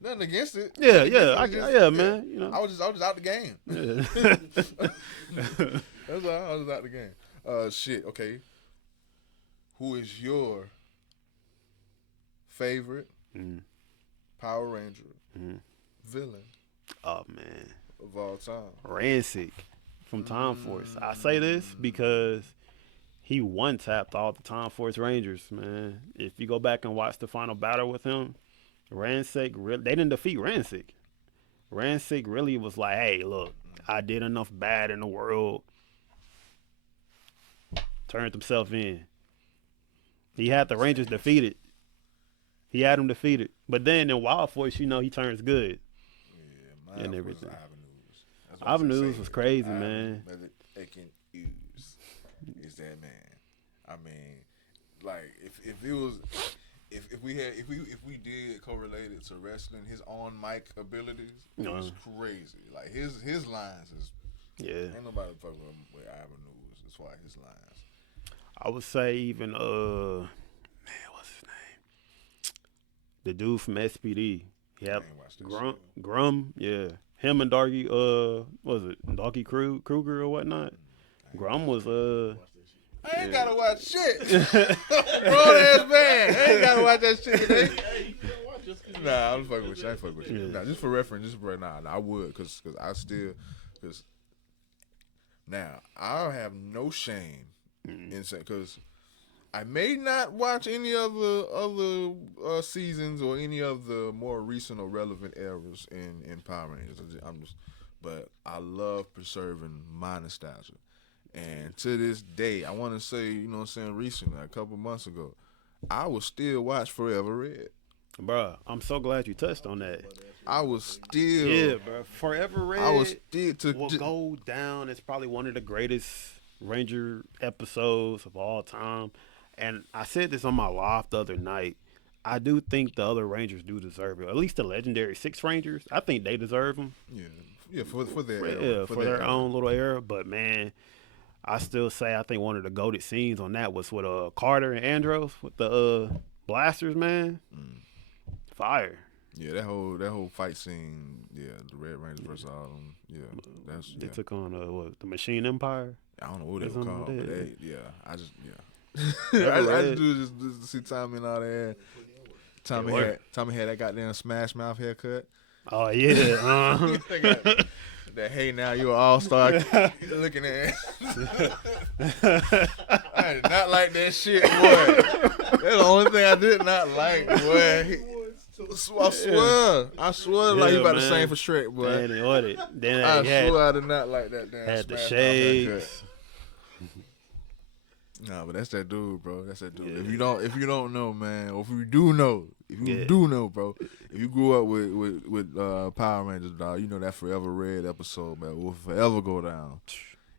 nothing against it. Yeah, man. You know, I was just out the game. Yeah. That's all. I was out the game. Shit. Okay. Who is your favorite Power Ranger villain? Oh man, of all time. Rancic from Time Force. I say this because he one-tapped all the Time Force Rangers, man. If you go back and watch the final battle with him, Rancic, they didn't defeat Rancic. Rancic really was like, hey, look, I did enough bad in the world. Turned himself in. He had the Rangers defeated. He had them defeated. But then in Wild Force, you know, he turns good. Yeah, and everything. Avenues was crazy, man. They can use is that man. I mean, like if it was if we did correlate it to wrestling, his on mic abilities, it was crazy. Like his lines is ain't nobody fucking with Avenues as far as his lines. I would say even man, what's his name? The dude from SPD. Yeah, Grum, yeah. Him and Darky, was it Darky Kruger or whatnot? Grum was I ain't gotta watch shit. Grown ass man. I ain't gotta watch that shit today. Nah, I'm fucking with you. I ain't fucking with you. Yeah. Nah, just for reference, I would, cause now I have no shame in saying, cause I may not watch any other seasons or any of the more recent or relevant eras in Power Rangers. But I love preserving my nostalgia. And to this day, I want to say, you know what I'm saying, recently, a couple months ago, I will still watch Forever Red. Bruh, I'm so glad you touched on that. I was still... Yeah, bro. Forever Red I was still will go down. It's probably one of the greatest Ranger episodes of all time. And I said this on my live the other night. I do think the other Rangers do deserve it. At least the legendary 6 Rangers. I think they deserve them. Yeah, for their era. Yeah, for their own little era. But, man... I still say I think one of the goated scenes on that was with Carter and Andros with the blasters, man. Fire. Yeah, that whole fight scene. Yeah, the Red Rangers versus all them. Yeah, they took on the Machine Empire. I don't know what they were called, but I just do just to see Tommy and all that. Tommy had that goddamn Smash Mouth haircut. Oh yeah. That hey now you're an all-star looking at. I did not like that shit, boy. That's the only thing I did not like, boy. I swear, like you about to sing for Shrek, boy. I swear I did not like that damn. Had the shades. Nah, but that's that dude, bro. That's that dude. Yeah. If you don't know, man, or if you do know, bro, if you grew up with Power Rangers, dog, you know that Forever Red episode, man, will forever go down.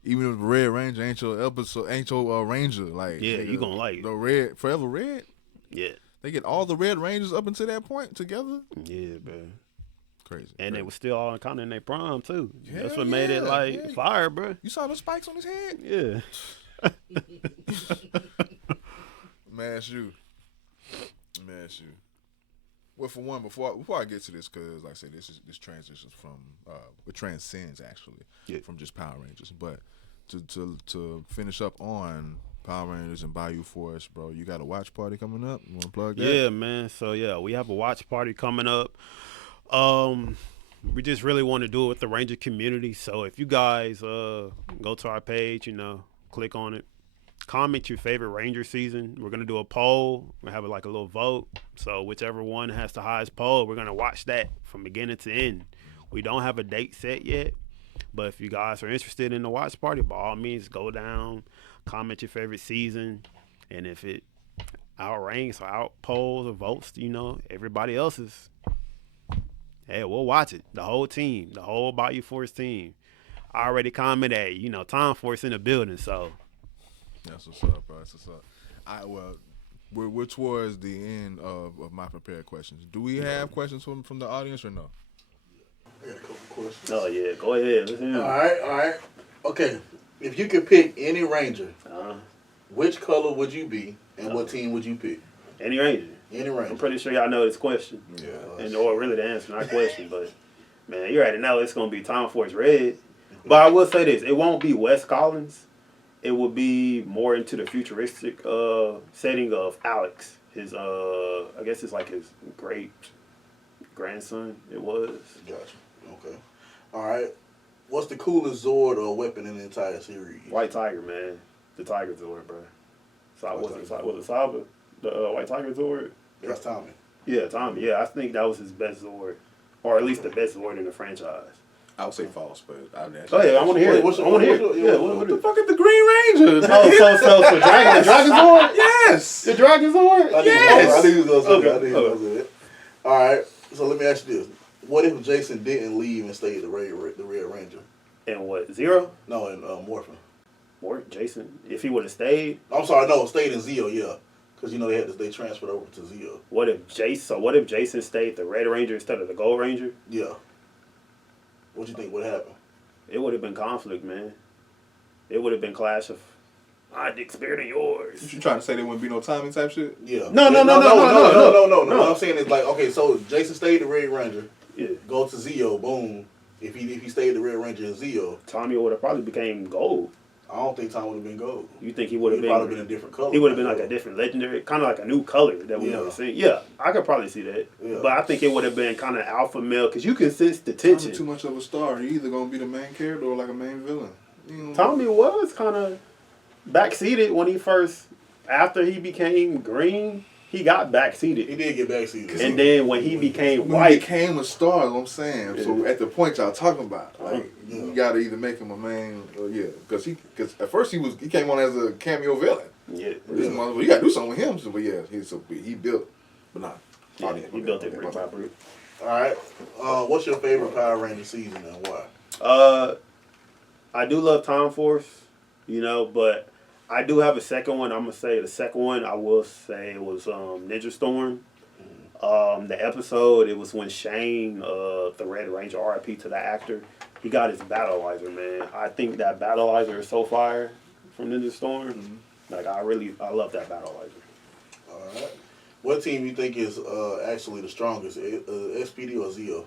Even if the Red Ranger ain't your Ranger, like Yeah, nigga, you gonna like the Red Forever Red. Yeah. They get all the Red Rangers up until that point together. Yeah, man. Crazy. And they were still all kind of in their prime too. Hell That's what made it like fire, bro. You saw the spikes on his head? Yeah. Mash you. Well, for one, before I get to this, because like I said, this transitions from it transcends actually from just Power Rangers. But to finish up on Power Rangers and Bayou Forest, bro, you got a watch party coming up. You want to plug that? Yeah, man. So yeah, we have a watch party coming up. We just really want to do it with the Ranger community. So if you guys go to our page, click on it, comment your favorite Ranger season. We're gonna do a poll. We're gonna have like a little vote. So whichever one has the highest poll, we're gonna watch that from beginning to end. We don't have a date set yet, but if you guys are interested in the watch party, by all means, go down, comment your favorite season, and if it outranks or outpolls or votes, everybody else's, hey, we'll watch it. The whole team, the whole Bayou Force team. I already commented, Time Force in the building, so. That's what's up, bro. That's what's up. We're towards the end of my prepared questions. Do we have questions from the audience or no? I got a couple questions. Oh, yeah. Go ahead. Let's hear it. All right. Okay. If you could pick any Ranger, which color would you be and what team would you pick? Any Ranger. Any Ranger. I'm pretty sure y'all know this question. Yeah. Or really the answer, not question, but, man, you already know it's going to be Time Force Red. But I will say this. It won't be Wes Collins. It would be more into the futuristic setting of Alex. His, I guess it's like his great grandson. It was. Gotcha. Okay. All right. What's the coolest Zord or weapon in the entire series? White Tiger, man. The Tiger Zord, bro. Was it Saba? The White Tiger Zord? That's Tommy. Yeah, Tommy. Yeah, I think that was his best Zord, or at least the best Zord in the franchise. I would say false, but I'd ask. Oh yeah, I want to hear it. I want to hear it. Yeah, what the fuck is the Green Ranger? Oh, so Dragon Zord? Yes. The Dragon Zord? I think it was okay. All right. So let me ask you this: what if Jason didn't leave and stayed the Red Ranger? And what? Zero? No, in Morphin. Jason? If he would have stayed? I'm sorry, no, stayed in Zeo, yeah. Because they transferred over to Zeo. What if Jason stayed the Red Ranger instead of the Gold Ranger? Yeah. What you think would happen? It would have been conflict, man. It would have been clash of my dick's bigger than yours. You trying to say there wouldn't be no timing type shit? Yeah. No. What I'm saying is like, okay, so Jason stayed the Red Ranger. Yeah. Go to Zeo, boom. If he stayed the Red Ranger in Zeo, Tommy would have probably became gold. I don't think Tom would have been gold. You think he would have probably been a different color? He would have been like a different legendary, kind of like a new color that we never seen. Yeah, I could probably see that. Yeah. But I think it would have been kind of alpha male because you can sense the tension. Too much of a star. He either gonna be the main character or like a main villain. Tommy was kind of backseated when he first, after he became green. He got backseated. He did get backseated. And then when he became when white. he became a star, what I'm saying. So at the point y'all talking about, like, you gotta either make him a main or because at first he came on as a cameo villain. Yeah. You gotta do something with him. So, but yeah, he built, but not. Yeah, he built it brick by brick. All right. What's your favorite Power Ranger season and why? I do love Time Force, but I do have a second one. I'm going to say the second one, I will say it was Ninja Storm. The episode, it was when Shane, the Red Ranger, RIP to the actor, he got his Battleizer, man. I think that Battleizer is so fire from Ninja Storm. Mm-hmm. Like, I love that Battleizer. All right. What team you think is actually the strongest, SPD or Zeo?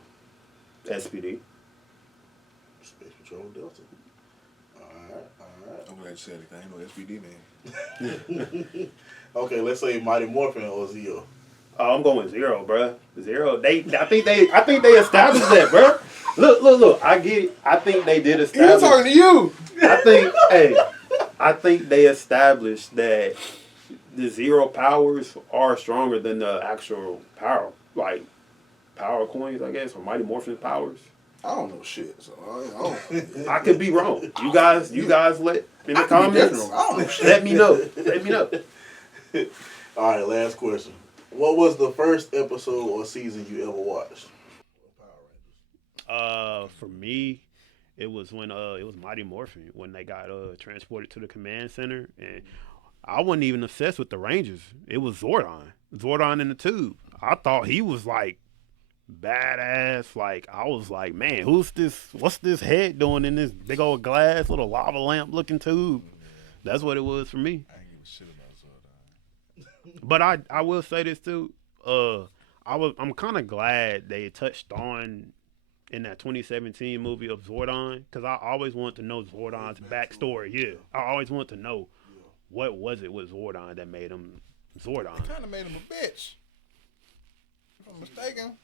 SPD. Space Patrol Delta. I'm glad you said it. I ain't no SPD man. Okay, let's say Mighty Morphin or Zeo. Oh, I'm going Zero, bro. Zero. I think they established that, bro. Look. I get it. I think they did establish. He's talking to you. I think they established that the Zero powers are stronger than the actual power, like power coins, I guess, or Mighty Morphin powers. I don't know shit, so I don't. I could be wrong. You guys let in the comments. I don't know shit. Let me know. All right, last question. What was the first episode or season you ever watched? For me, it was when it was Mighty Morphin when they got transported to the command center, and I wasn't even obsessed with the Rangers. It was Zordon in the tube. I thought he was like badass. Like I was like, man, who's this? What's this head doing in this big old glass little lava lamp looking tube? That's what it was for me. I ain't give a shit about Zordon. But I will say this too. I'm kind of glad they touched on in that 2017 movie of Zordon, because I always wanted to know Zordon's backstory. Yeah, I always wanted to know what was it with Zordon that made him Zordon. Kind of made him a bitch. If I'm mistaken.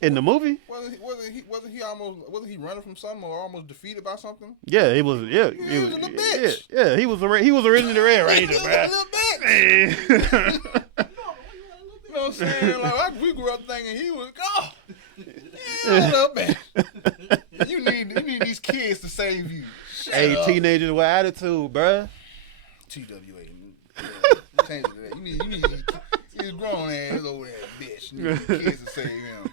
In the movie? Wasn't he running from something or almost defeated by something? Yeah, he was. Yeah, he was a little bitch. Yeah, he was originally the Red Ranger, bro. A little bitch. You know what I'm saying? Like we grew up thinking he was a little bitch. You need these kids to save you. Hey, teenagers with attitude, bro. TWA. Change it to that. You need these grown ass over there, bitch. You need these kids to save him.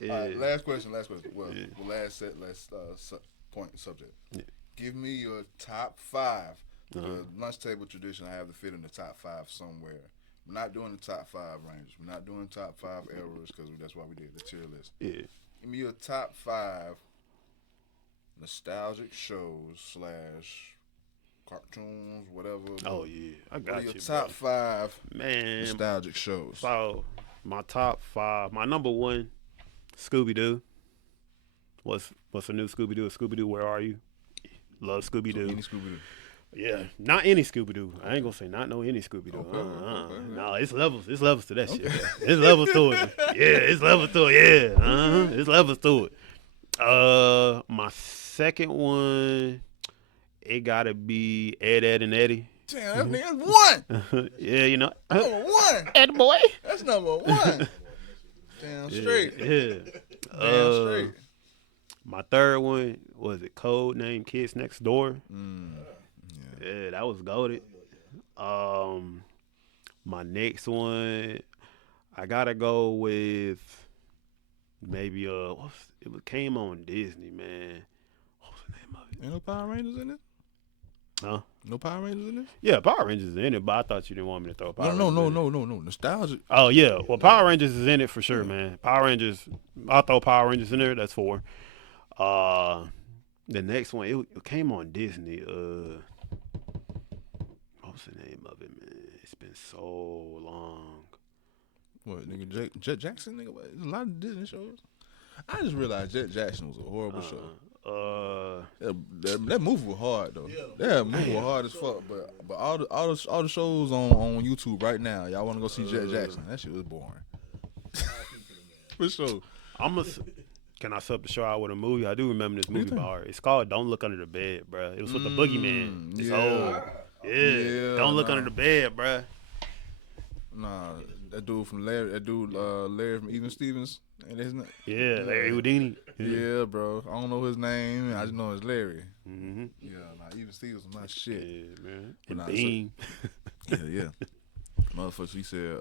Yeah. All right, last question. Well, last subject. Yeah. Give me your top 5. The lunch table tradition, I have to fit in the top 5 somewhere. We're not doing the top 5 Rangers. We're not doing top 5 errors because that's why we did the tier list. Yeah. Give me your top 5 nostalgic shows / cartoons, whatever. Oh yeah, I got you. Your top 5 man nostalgic shows. So my top 5, my number 1, Scooby Doo. What's the new Scooby Doo? Scooby Doo, where are you? Love Scooby Doo. Any Scooby Doo. Yeah, not any Scooby Doo. I ain't gonna say not no any Scooby Doo. Okay. No, it's levels. It's levels to that shit. Bro. It's levels to it. Yeah, it's levels to it. Yeah, it's levels to it. My second one, it gotta be Ed, and Eddie. Damn, that nigga's 1. Yeah, you know. Number 1. Ed boy. That's number 1. Damn straight. Yeah. Damn straight. My third one was it Code Name Kids Next Door. Yeah, that was goated. My next one, I gotta go with maybe it came on Disney, man. What was the name of it? Ain't no Power Rangers in it? Huh? No Power Rangers in it? Yeah, Power Rangers is in it, but I thought you didn't want me to throw Power Rangers in it. No. Nostalgic. Oh yeah, well Power Rangers is in it for sure, man. Power Rangers, I'll throw Power Rangers in there. That's 4. The next one, it came on Disney. What's the name of it, man? It's been so long. What, nigga? Jet Jackson, nigga? What? There's a lot of Disney shows. I just realized Jet Jackson was a horrible show. That movie was hard though. That movie was hard as fuck. But all the shows on YouTube right now, y'all want to go see Jet Jackson? That shit was boring. For sure. Can I sub the show out with a movie? I do remember this movie bar. It's called Don't Look Under the Bed, bro. It was with the Boogeyman. It's old. Yeah. Don't Look Under the Bed, bro. Nah, that dude Larry from Even Stevens. Ain't his name? Yeah, Larry Houdini. Yeah, bro. I don't know his name. I just know it's Larry. Mm-hmm. Yeah, Even Stevens was my shit. Yeah, man. But And Bean. Yeah. Motherfucker, he said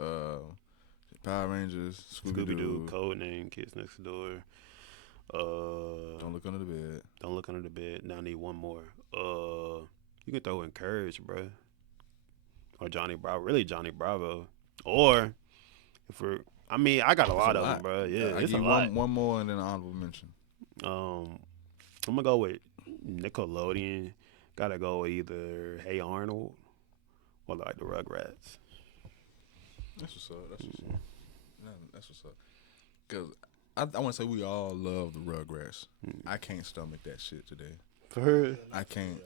Power Rangers, Scooby-Doo. Codename Kids Next Door. Don't Look Under the Bed. Don't Look Under the Bed. Now I need one more. You can throw in Courage, bro. Or Johnny Bravo. Really Johnny Bravo. Or I got a lot of them, bro. Yeah, I it's a give lot. one more and then an honorable mention. I'm gonna go with Nickelodeon. Gotta go with either Hey Arnold or like the Rugrats. That's what's up. That's what's up. Cause I want to say we all love the Rugrats. I can't stomach that shit today. For her, I can't.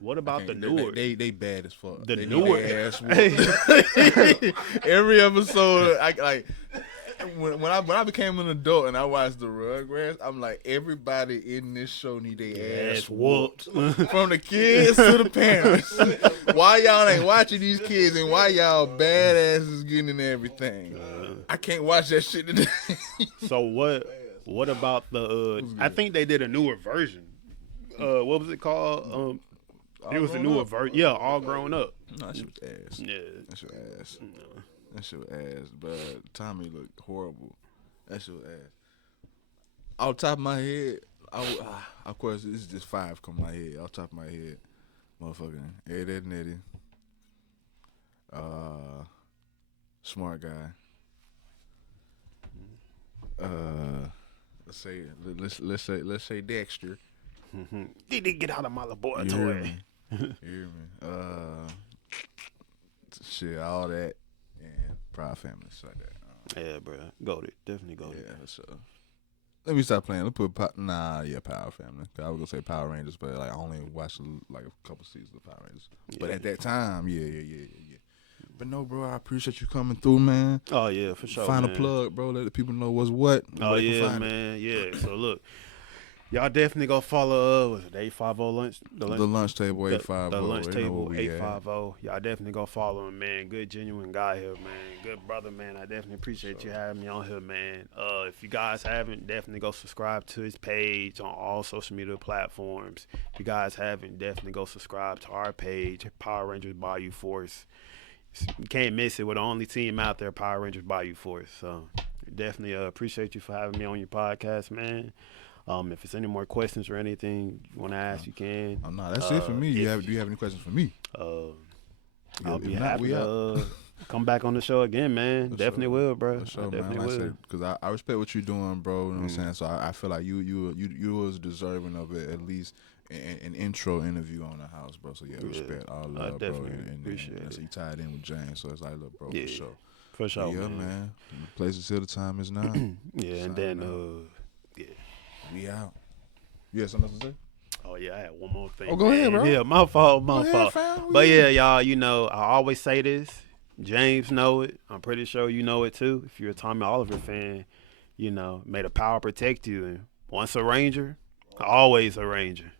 what about the newer? They bad as fuck. The they newer ass whooped. Every episode, when I became an adult and I watched the Rugrats, I'm like, everybody in this show need their ass whooped. From the kids to the parents. Why y'all ain't watching these kids and why y'all badasses getting in everything? I can't watch that shit today. So what about the? I think they did a newer version. What was it called? It was a newer version. Yeah, All Grown Up. No, that shit was ass. Yeah, That shit was ass. No. That shit was ass. But Tommy looked horrible. That shit was ass. Off the top of my head, of course, this is just 5 come my head. Off the top of my head, motherfucking Ed, Ed, and Eddie. Smart guy. Let's say Dexter. Did he get out of my You hear laboratory? me? You hear me? Shit, all that, and Proud Family, shit like that. Yeah, bro. Goated. Definitely goated. Yeah, so let me stop playing. Let's put Power Family. I was gonna say Power Rangers, but like I only watched like a couple seasons of Power Rangers. But Yeah. at that time, yeah. But no, bro, I appreciate you coming through, man. Oh yeah, for sure. Find man. a plug, bro. Let the people know what's what. Oh where they can yeah, find it. man. Yeah. So look, y'all definitely go follow. Was it 850 lunch? The lunch table 850. The lunch They know table where we at. 850. Y'all definitely go follow him, man. Good, genuine guy here, man. Good brother, man. I definitely appreciate you having me on here, man. If you guys haven't, definitely go subscribe to his page on all social media platforms. If you guys haven't, definitely go subscribe to our page, Power Rangers Bayou Force. You can't miss it. We're the only team out there, Power Rangers Bayou Force. So definitely appreciate you for having me on your podcast, man. If it's any more questions or anything you want to ask, you can. Oh no, that's it for me. Do you have any questions for me? I'll be If not, happy we to come back on the show again, man. For definitely sure. will, bro. For sure, I definitely man. Like I will. said, because I respect what you're doing, bro. You know what I'm saying? So I feel like you was deserving of it, at least an intro interview on the house, bro. So yeah, respect all love, bro. definitely And appreciate it. so you tied in with James, so it's like, look, bro, Yeah, for sure. For sure, Yeah, man. The place is here. The time is now. Yeah, and then We out. You have something else to say? oh yeah, I had one more thing. Oh, go ahead, man. bro. Yeah, my fault, Go my ahead, fault. fam. But yeah, y'all, you know, I always say this. James know it. I'm pretty sure you know it too. If you're a Tommy Oliver fan, you know, may the power protect you. And once a Ranger, always a Ranger.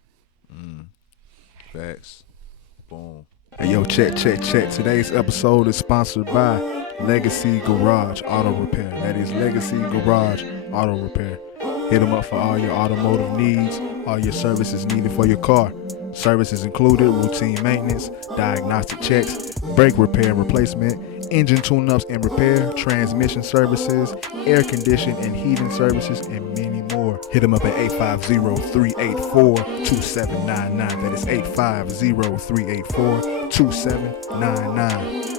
Facts. Boom. Hey, yo, check. Today's episode is sponsored by Legacy Garage Auto Repair. That is Legacy Garage Auto Repair. Hit them up for all your automotive needs, all your services needed for your car. Services included routine maintenance, diagnostic checks, brake repair and replacement, engine tune-ups and repair, transmission services, air condition and heating services, and many more. Hit them up at 850-384-2799. That is 850-384-2799.